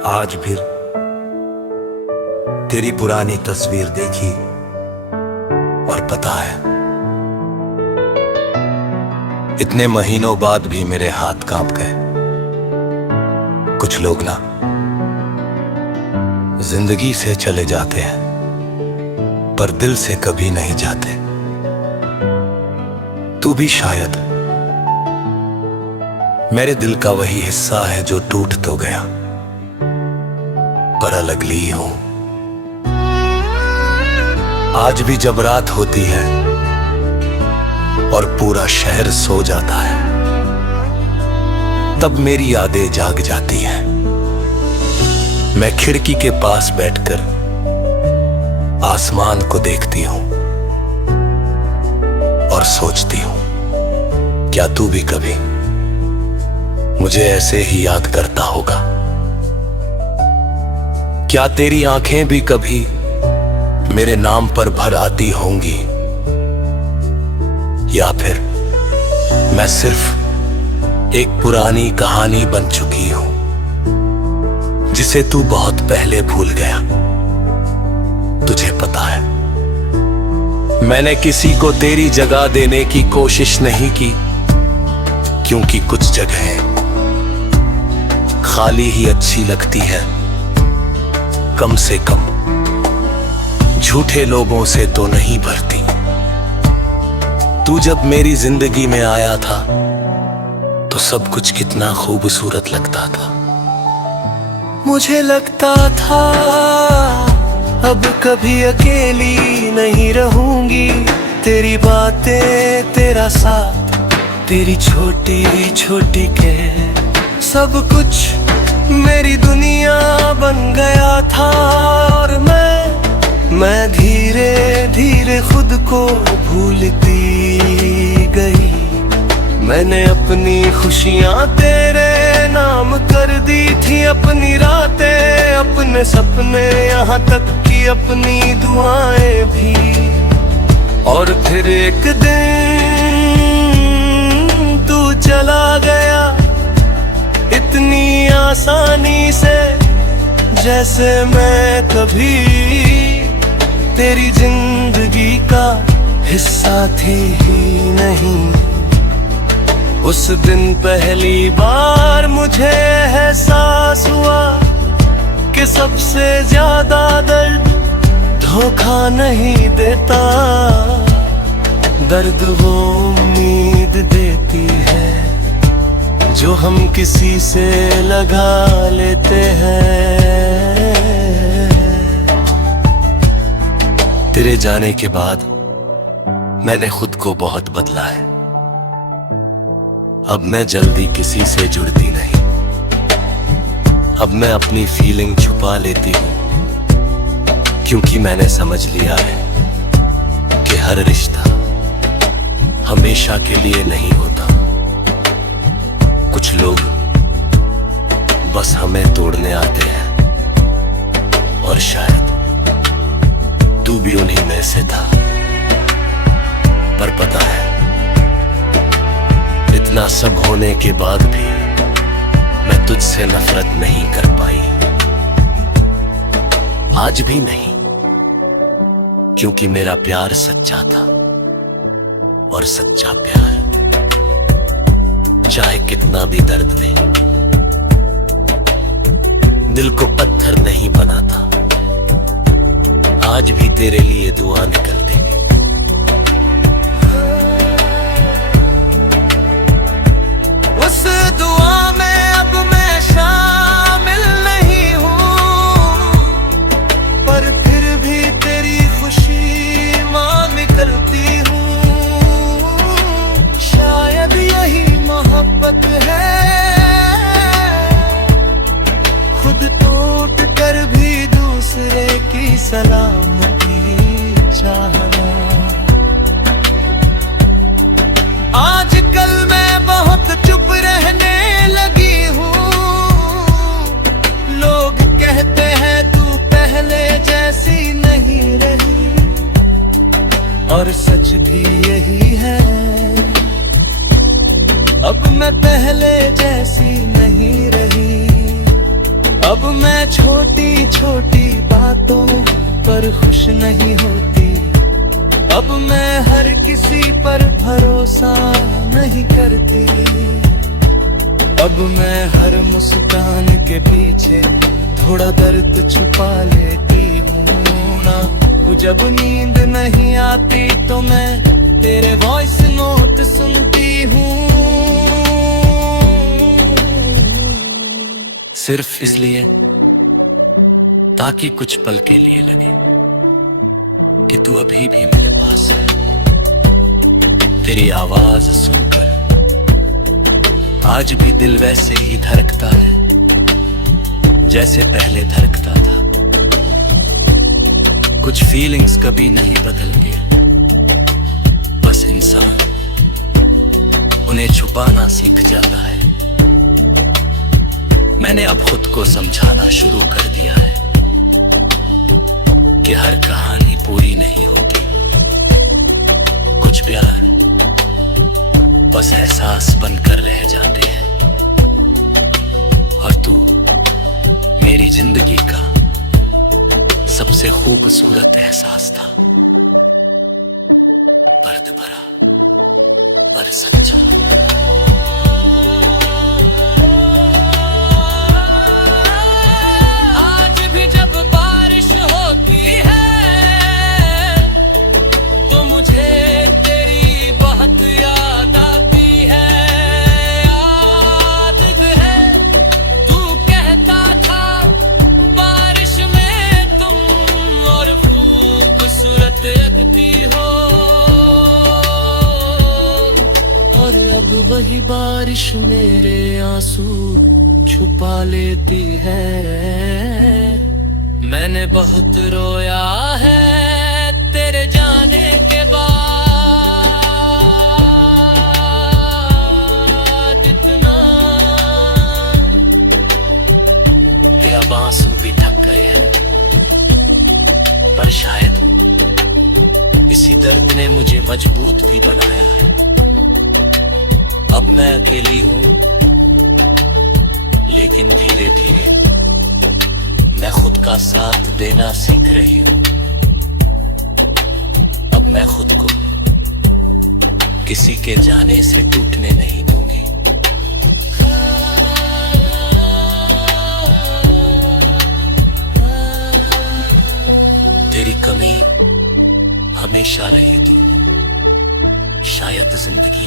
आज फिर तेरी पुरानी तस्वीर देखी और पता है, इतने महीनों बाद भी मेरे हाथ कांप गए। कुछ लोग ना जिंदगी से चले जाते हैं पर दिल से कभी नहीं जाते। तू भी शायद मेरे दिल का वही हिस्सा है जो टूट तो गया पर अलग ली हूं। आज भी जब रात होती है और पूरा शहर सो जाता है, तब मेरी यादें जाग जाती हैं। मैं खिड़की के पास बैठकर आसमान को देखती हूं और सोचती हूं, क्या तू भी कभी मुझे ऐसे ही याद करता होगा? क्या तेरी आंखें भी कभी मेरे नाम पर भर आती होंगी? या फिर मैं सिर्फ एक पुरानी कहानी बन चुकी हूं जिसे तू बहुत पहले भूल गया? तुझे पता है, मैंने किसी को तेरी जगह देने की कोशिश नहीं की, क्योंकि कुछ जगहें खाली ही अच्छी लगती है। कम से कम झूठे लोगों से तो नहीं भरती। तू जब मेरी जिंदगी में आया था तो सब कुछ कितना खूबसूरत लगता था। मुझे लगता था अब कभी अकेली नहीं रहूंगी। तेरी बातें, तेरा साथ, तेरी छोटी छोटी के सब कुछ मेरी दुनिया बन गया था। और मैं धीरे धीरे खुद को भूलती गई। मैंने अपनी खुशियां तेरे नाम कर दी थी, अपनी रातें, अपने सपने, यहाँ तक कि अपनी दुआएं भी। और फिर एक दिन तू चला गया इतनी आसानी से, जैसे मैं कभी तेरी जिंदगी का हिस्सा थी ही नहीं। उस दिन पहली बार मुझे एहसास हुआ कि सबसे ज्यादा दर्द धोखा नहीं देता। दर्द वो उम्मीद देती है जो हम किसी से लगा लेते हैं। तेरे जाने के बाद मैंने खुद को बहुत बदला है। अब मैं जल्दी किसी से जुड़ती नहीं। अब मैं अपनी फीलिंग छुपा लेती हूँ, क्योंकि मैंने समझ लिया है कि हर रिश्ता हमेशा के लिए नहीं होता। कुछ लोग बस हमें तोड़ने आते हैं और शायद तू भी उन्हीं में से था। पर पता है, इतना सब होने के बाद भी मैं तुझसे नफरत नहीं कर पाई। आज भी नहीं, क्योंकि मेरा प्यार सच्चा था। और सच्चा प्यार चाहे कितना भी दर्द दे, दिल को पत्थर नहीं बनाता। आज भी तेरे लिए दुआ निकलती है। उस दुआ में अब मैं शामिल नहीं हूँ, पर फिर भी तेरी खुशी मां निकलती हूँ। शायद यही मोहब्बत है, खुद टूट कर भी दूसरे की सलामती चाहना। आजकल मैं बहुत चुप रहने लगी हूँ। लोग कहते हैं तू पहले जैसी नहीं रही, और सच भी यही है। अब मैं पहले जैसी नहीं रही। अब मैं छोटी छोटी बातों पर खुश नहीं होती, अब मैं हर किसी पर भरोसा नहीं करती, अब मैं हर मुस्कान के पीछे थोड़ा दर्द छुपा लेती हूँ ना। जब नींद नहीं आती तो मैं तेरे वॉइस नोट सुनती हूँ, सिर्फ इसलिए ताकि कुछ पल के लिए लगे कि तू अभी भी मेरे पास है। तेरी आवाज सुनकर आज भी दिल वैसे ही धड़कता है जैसे पहले धड़कता था। कुछ फीलिंग्स कभी नहीं बदलती, बस इंसान उन्हें छुपाना सीख जाता है। मैंने अब खुद को समझाना शुरू कर दिया है कि हर कहानी पूरी नहीं होती, कुछ प्यार बस एहसास बनकर रह जाते हैं। और तू मेरी जिंदगी का सबसे खूबसूरत एहसास था, दर्द भरा पर सच्चा। और अब वही बारिश मेरे आंसू छुपा लेती है। मैंने बहुत रोया है तेरे जाने के बाद, इतना कि अब आंसू भी थक गए हैं। पर शायद इसी दर्द ने मुझे मजबूत भी बनाया है। अब मैं अकेली हूं, लेकिन धीरे धीरे मैं खुद का साथ देना सीख रही हूं। अब मैं खुद को किसी के जाने से टूटने नहीं दूंगी। तेरी कमी हमेशा रहेगी, शायद जिंदगी